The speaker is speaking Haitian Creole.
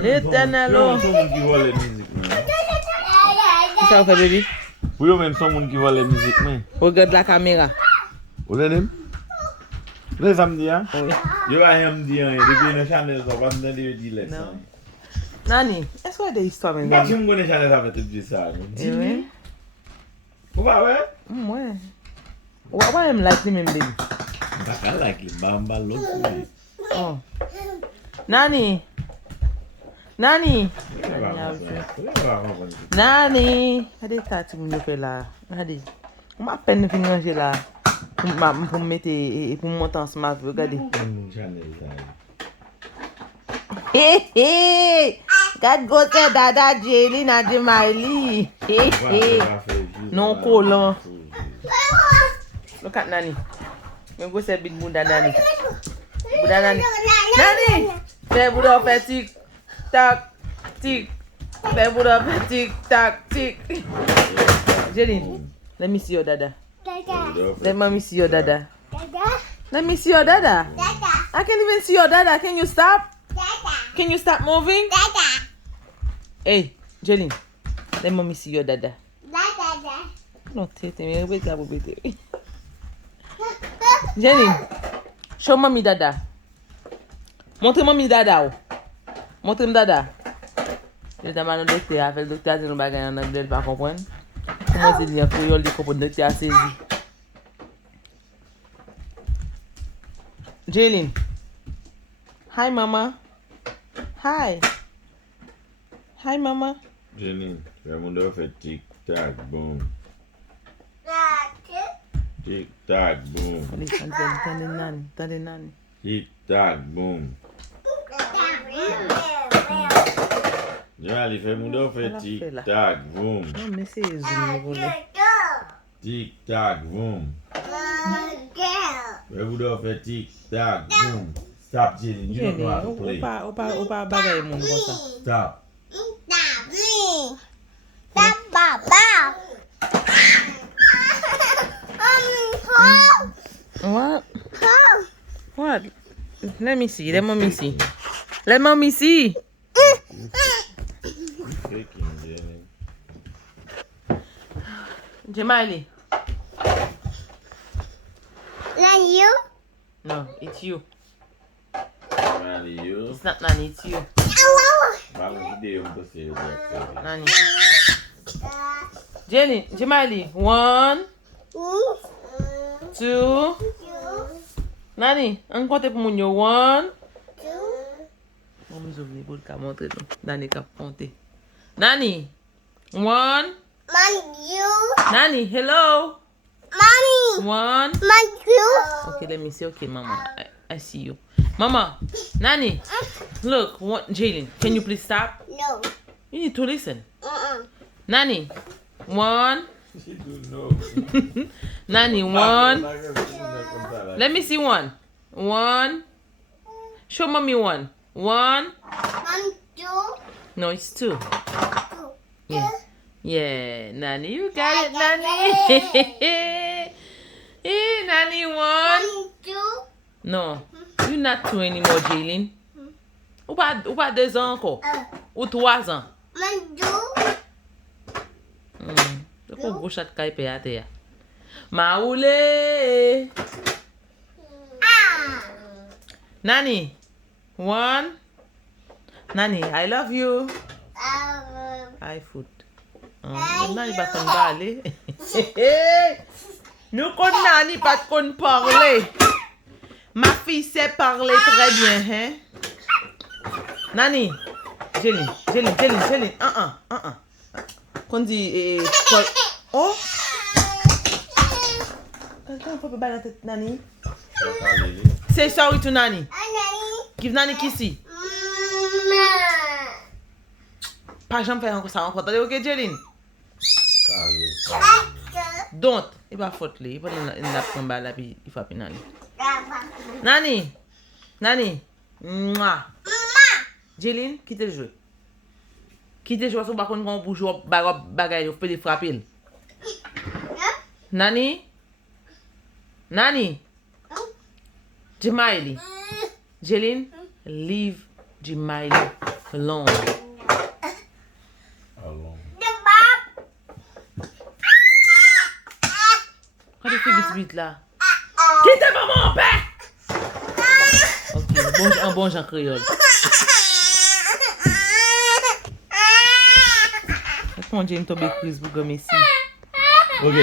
L'éternel. Son moun qui vole musique. Qu'est-ce que vous faites, baby? Pour yo même son moun qui vole musique. Regarde la caméra. Vous l'avez? Vous samedi, hein? Oui. Yo a yon di yon, depuis le channel, ça va me dire di les. Non. Nani, est-ce que vous avez des histoires Pas maintenant? si on connaît channel ça fait tout dire ça. Eh oui. Ou pas ouais? Ouais. Why am like him, baby? I like it, bamba look. Oh. Nani. Nani. Nani. Regardez ça, tu me le fais là. Regardez. On m'a peine de manger là. Pour me mettre et pour monter en ce moment. Regardez. Hé hé. God go say dada jelly na Jemali. Hé hé. Non collant. Look at Nani. Me go say big Buddha Nani. Buddha Nani. Nani. Fais Buddha fait tic tac tic. Fais Buddha fait tic tac tic. Jelly, let me see your dada. Let mommy see your dada. Let me see your dada. I can't even see your dada. Can you stop? Can you stop moving? Hey, Jelly, let mommy see your dada. No, tete, me wait up a bit. Jelly, show mommy dada. Montre mommy dada. Montre m dada. Je demande au docteur, le docteur a dit nous bagay en anglais, il pas comprendre. Comment c'est bien pour lui comprendre, le docteur a saisi. Jalen. Hi, mama. Hi. Hi, mama. Jenny, le monde fait tic tac boom. Tic tac boom. Tendez nani. Tic tac boom. Jenny, le monde fait tic tac boom. Non, mais c'est zoom. Tic tac boom. Le monde fait tic tac boom. Stop, Jenny. You don't know how to play. Opa bagay moun kon sa. Stop. What? What? Let me see. Let mommy see. Let mommy see. Faking, Jenny. Jemali. Not you? No, it's you. Jenny, you. It's not Nani, it's you. Nani. Jenny, Jemali. 1, 2. Nani, an kote pou moun yo. 1. Mami zouvni pou ka montre nou. Nani ka ponte. Nani. 1. You? Nani, hello. Mommy! 1. You? Okay, let me see. Okay, mama. I see you. Mama, Nani, look, Jalen, can you please stop? No. You need to listen. Nani, 1. She do know. Nani, 1. Let me see 1. 1. Show mommy 1. 1. 2. No, it's 2. 2. Yeah. Yeah, Nani, you got it, Nani. Hey, Nani, 1. 2. No, you're not 2 anymore, Jalen. Ou pas 2 ans encore? Ou 3 ans? 2. Je peux vous chat kaipe à terre. Maoulé. Nani, 1. Nani, I love you. I foot. Nani pas qu'on parler. Nous qu'on Nani pas qu'on parler. Ma fille sait parler très bien, hein? Nani, Jelly. Qu'on dit, oh? Quelqu'un peut pas la tête, Nani? Say sorry to Nani. Give Nani kissy. Pas jamais faire encore ça encore. T'as dit, ok, Jelly? Don't. Il va faute, il va la prendre là, puis il faut appeler Nani. Nani. Mouah. Jalen, quitte le jeu. Quitte le jeu, parce qu'on va pour jouer bagaille, on peut les frapper. Nani. Jemali. Jalen, leave Jemali Long. Along. The Bob. Quand tu fais vite là. Quitte maman en paix! Ok, bon Jean créole. Est-ce qu'on dit une tombe crise pour gommer ici? Ok.